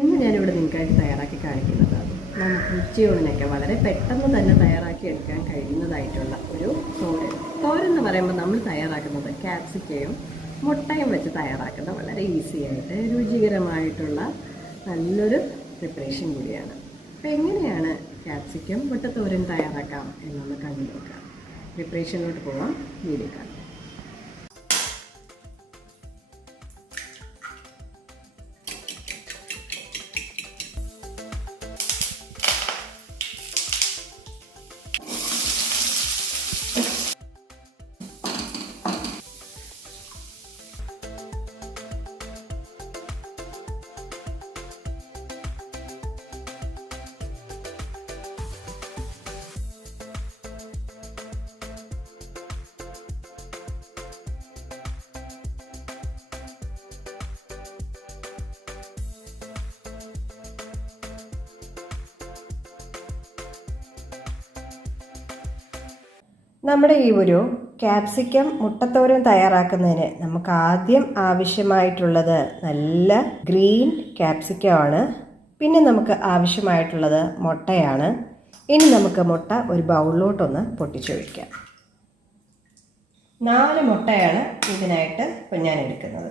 ഇന്ന് ഞാനിവിടെ നിങ്ങൾക്കായിട്ട് തയ്യാറാക്കി കാണിക്കുന്നത് നമുക്ക് ഉച്ചയൂണിനൊക്കെ വളരെ പെട്ടെന്ന് തന്നെ തയ്യാറാക്കി എടുക്കാൻ കഴിയുന്നതായിട്ടുള്ള ഒരു തോരൻ. തോരൻ എന്ന് പറയുമ്പോൾ നമ്മൾ തയ്യാറാക്കുന്നത് ക്യാപ്സിക്കയും മുട്ടയും വെച്ച് തയ്യാറാക്കുന്ന വളരെ ഈസി ആയിട്ട് രുചികരമായിട്ടുള്ള നല്ലൊരു പ്രിപ്പറേഷൻ കൂടിയാണ്. അപ്പോൾ എങ്ങനെയാണ് ക്യാപ്സിക്കം മുട്ടത്തോരൻ തയ്യാറാക്കാം എന്നൊന്ന് കണ്ടു നോക്കാം പ്രിപ്പറേഷനിലോട്ട് പോകാം വീഡിയോ കാണാം. നമ്മുടെ ഈ ഒരു ക്യാപ്സിക്കം മുട്ടത്തോരൻ തയ്യാറാക്കുന്നതിന് നമുക്ക് ആദ്യം ആവശ്യമായിട്ടുള്ളത് നല്ല ഗ്രീൻ ക്യാപ്സിക്കം ആണ്. പിന്നെ നമുക്ക് ആവശ്യമായിട്ടുള്ളത് മുട്ടയാണ്. ഇനി നമുക്ക് മുട്ട ഒരു ബൗളിലോട്ടൊന്ന് പൊട്ടിച്ചൊഴിക്കാം. നാല് മുട്ടയാണ് ഇതിനായിട്ട് ഇപ്പം ഞാൻ എടുക്കുന്നത്.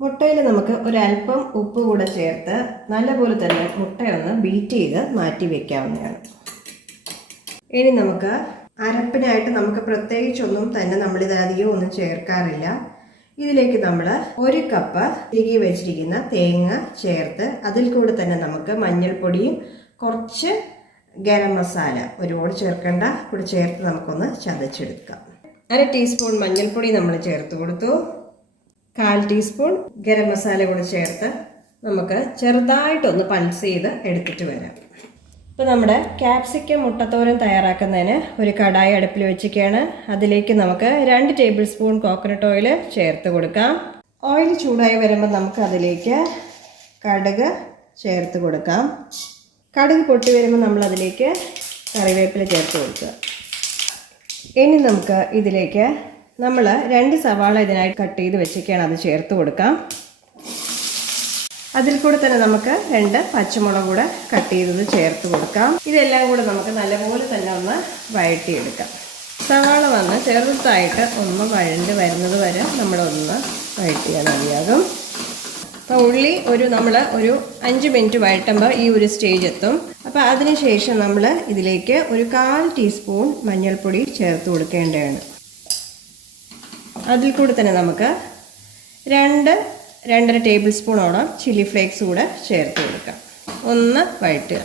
മുട്ടയിൽ നമുക്ക് ഒരല്പം ഉപ്പ് കൂടെ ചേർത്ത് നല്ലപോലെ തന്നെ മുട്ടയൊന്ന് ബീറ്റ് ചെയ്ത് മാറ്റി വെക്കാവുന്നതാണ്. ഇനി നമുക്ക് അരപ്പിനായിട്ട് നമുക്ക് പ്രത്യേകിച്ചൊന്നും തന്നെ നമ്മളിത് അധികം ഒന്നും ചേർക്കാറില്ല. ഇതിലേക്ക് നമ്മൾ ഒരു കപ്പ് തിരികെ വെച്ചിരിക്കുന്ന തേങ്ങ ചേർത്ത് അതിൽ കൂടെ തന്നെ നമുക്ക് മഞ്ഞൾപ്പൊടിയും കുറച്ച് ഗരം മസാല ഒരുപാട് ചേർക്കേണ്ട. കൂടെ ചേർത്ത് നമുക്കൊന്ന് ചതച്ചെടുക്കാം. അര ടീസ്പൂൺ മഞ്ഞൾപ്പൊടി നമ്മൾ ചേർത്ത് കൊടുത്തു. കാൽ ടീസ്പൂൺ ഗരം മസാല കൂടെ ചേർത്ത് നമുക്ക് ചെറുതായിട്ടൊന്ന് പൾസ് ചെയ്ത് എടുത്തിട്ട് വരാം. ഇപ്പോൾ നമ്മുടെ ക്യാപ്സിക്കം മുട്ടത്തോരൻ തയ്യാറാക്കുന്നതിന് ഒരു കടായി അടുപ്പിൽ വെച്ചിരിക്കുകയാണ്. അതിലേക്ക് നമുക്ക് രണ്ട് ടേബിൾ സ്പൂൺ കോക്കനട്ട് ഓയിൽ ചേർത്ത് കൊടുക്കാം. ഓയിൽ ചൂടായി വരുമ്പോൾ നമുക്ക് അതിലേക്ക് കടുക് ചേർത്ത് കൊടുക്കാം. കടുക് പൊട്ടി വരുമ്പോൾ നമ്മൾ അതിലേക്ക് കറിവേപ്പില ചേർത്ത് കൊടുക്കുക. ഇനി നമുക്ക് ഇതിലേക്ക് നമ്മൾ രണ്ട് സവാള ഇതിനായി കട്ട് ചെയ്ത് വെച്ചിരിക്കുകയാണ്. അത് ചേർത്ത് കൊടുക്കാം. അതിൽ കൂടെ തന്നെ നമുക്ക് രണ്ട് പച്ചമുളക് കൂടെ കട്ട് ചെയ്തത് ചേർത്ത് കൊടുക്കാം. ഇതെല്ലാം കൂടെ നമുക്ക് നല്ലപോലെ തന്നെ ഒന്ന് വഴറ്റിയെടുക്കാം. സവാള വന്ന് ചെറുതായിട്ട് ഒന്ന് വഴണ്ട് വരുന്നത് വരെ നമ്മളൊന്ന് വഴറ്റിയാൽ മതിയാകും. അപ്പോൾ ഉള്ളി ഒരു നമ്മൾ ഒരു അഞ്ച് മിനിറ്റ് വഴറ്റുമ്പോൾ ഈ ഒരു സ്റ്റേജ് എത്തും. അപ്പോൾ അതിനുശേഷം നമ്മൾ ഇതിലേക്ക് ഒരു കാൽ ടീസ്പൂൺ മഞ്ഞൾപ്പൊടി ചേർത്ത് കൊടുക്കേണ്ടതാണ്. അതിൽ കൂടെ തന്നെ നമുക്ക് രണ്ട് രണ്ടര ടേബിൾ സ്പൂണോളം ചില്ലി ഫ്ലേക്സ് കൂടെ ചേർത്ത് കൊടുക്കാം. ഒന്ന് വഴറ്റുക.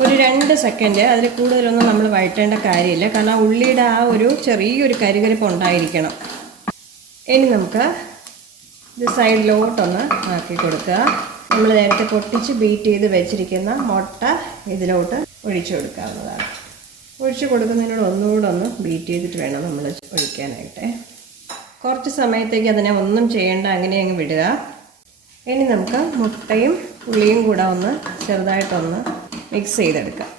ഒരു രണ്ട് സെക്കൻഡ് അതിൽ കൂടുതലൊന്നും നമ്മൾ വഴറ്റേണ്ട കാര്യമില്ല. കാരണം ആ ഉള്ളിയുടെ ആ ഒരു ചെറിയൊരു കരികരിപ്പ് ഉണ്ടായിരിക്കണം. ഇനി നമുക്ക് ഇത് സൈഡിലോട്ടൊന്ന് ആക്കി കൊടുക്കുക. നമ്മൾ നേരത്തെ പൊട്ടിച്ച് ബീറ്റ് ചെയ്ത് വെച്ചിരിക്കുന്ന മുട്ട ഇതിലോട്ട് ഒഴിച്ചു കൊടുക്കാവുന്നതാണ്. ഒഴിച്ചു കൊടുക്കുന്നതിനോട് ഒന്നുകൂടെ ഒന്ന് ബീറ്റ് ചെയ്തിട്ട് വേണം നമ്മൾ ഒഴിക്കാനായിട്ട്. കുറച്ച് സമയത്തേക്ക് അതിനെ ഒന്നും ചെയ്യേണ്ട അങ്ങനെ അങ്ങ് വിടുക. ഇനി നമുക്ക് മുട്ടയും ഉള്ളിയും കൂടെ ഒന്ന് ചെറുതായിട്ടൊന്ന് മിക്സ് ചെയ്തെടുക്കാം.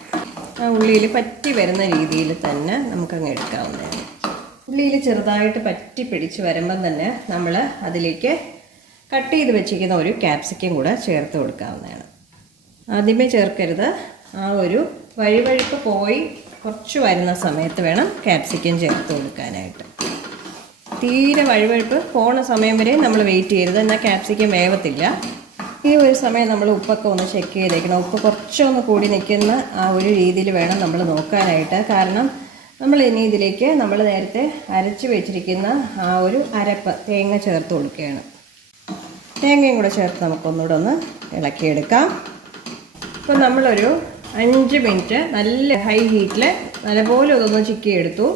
ആ ഉള്ളിയിൽ പറ്റി വരുന്ന രീതിയിൽ തന്നെ നമുക്കങ്ങ് എടുക്കാവുന്നതാണ്. ഉള്ളിയിൽ ചെറുതായിട്ട് പറ്റി പിടിച്ച് വരുമ്പം തന്നെ നമ്മൾ അതിലേക്ക് കട്ട് ചെയ്ത് വെച്ചിരിക്കുന്ന ഒരു ക്യാപ്സിക്കം കൂടെ ചേർത്ത് കൊടുക്കാവുന്നതാണ്. ആദ്യമേ ചേർക്കരുത്. ആ ഒരു വഴിവഴിപ്പ് പോയി കുറച്ച് വരുന്ന സമയത്ത് വേണം ക്യാപ്സിക്കം ചേർത്ത് കൊടുക്കാനായിട്ട്. തീരെ വഴുവഴുപ്പ് പോണ സമയം വരെ നമ്മൾ വെയിറ്റ് ചെയ്യരുത്. എന്നാൽ ക്യാപ്സിക്കം വേവത്തില്ല. ഈ ഒരു സമയം നമ്മൾ ഉപ്പൊക്കെ ഒന്ന് ചെക്ക് ചെയ്തേക്കണം. ഉപ്പ് കുറച്ചൊന്ന് കൂടി നിൽക്കുന്ന ആ ഒരു രീതിയിൽ വേണം നമ്മൾ നോക്കാനായിട്ട്. കാരണം നമ്മൾ ഇനി ഇതിലേക്ക് നമ്മൾ നേരത്തെ അരച്ച് വെച്ചിരിക്കുന്ന ആ ഒരു അരപ്പ് തേങ്ങ ചേർത്ത് കൊടുക്കുകയാണ്. തേങ്ങയും കൂടെ ചേർത്ത് നമുക്കൊന്നുകൂടെ ഒന്ന് ഇളക്കിയെടുക്കാം. ഇപ്പം നമ്മളൊരു അഞ്ച് മിനിറ്റ് നല്ല ഹൈ ഹീറ്റിൽ നല്ലപോലെ ഇതൊന്ന് ചിക്കി എടുത്തു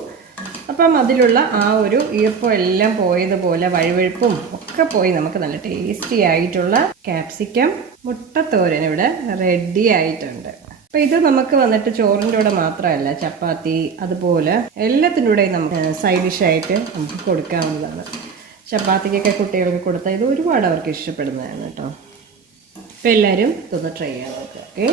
അപ്പം അതിലുള്ള ആ ഒരു ഈർപ്പം എല്ലാം പോയതുപോലെ വഴുവഴുപ്പും ഒക്കെ പോയി നമുക്ക് നല്ല ടേസ്റ്റി ആയിട്ടുള്ള ക്യാപ്സിക്കം മുട്ടത്തോരൻ ഇവിടെ റെഡി ആയിട്ടുണ്ട്. അപ്പം ഇത് നമുക്ക് വന്നിട്ട് ചോറിന്റെ കൂടെ മാത്രമല്ല ചപ്പാത്തി അതുപോലെ എല്ലാത്തിന്റെ കൂടെയും നമുക്ക് സൈഡ് ഡിഷായിട്ട് നമുക്ക് കൊടുക്കാവുന്നതാണ്. ചപ്പാത്തിക്കൊക്കെ കുട്ടികൾക്ക് കൊടുത്താൽ ഇത് ഒരുപാട് അവർക്ക് ഇഷ്ടപ്പെടുന്നതാണ് കേട്ടോ. അപ്പം എല്ലാവരും ഇതൊന്ന് ട്രൈ ചെയ്യാൻ നോക്കുക ഓക്കെ?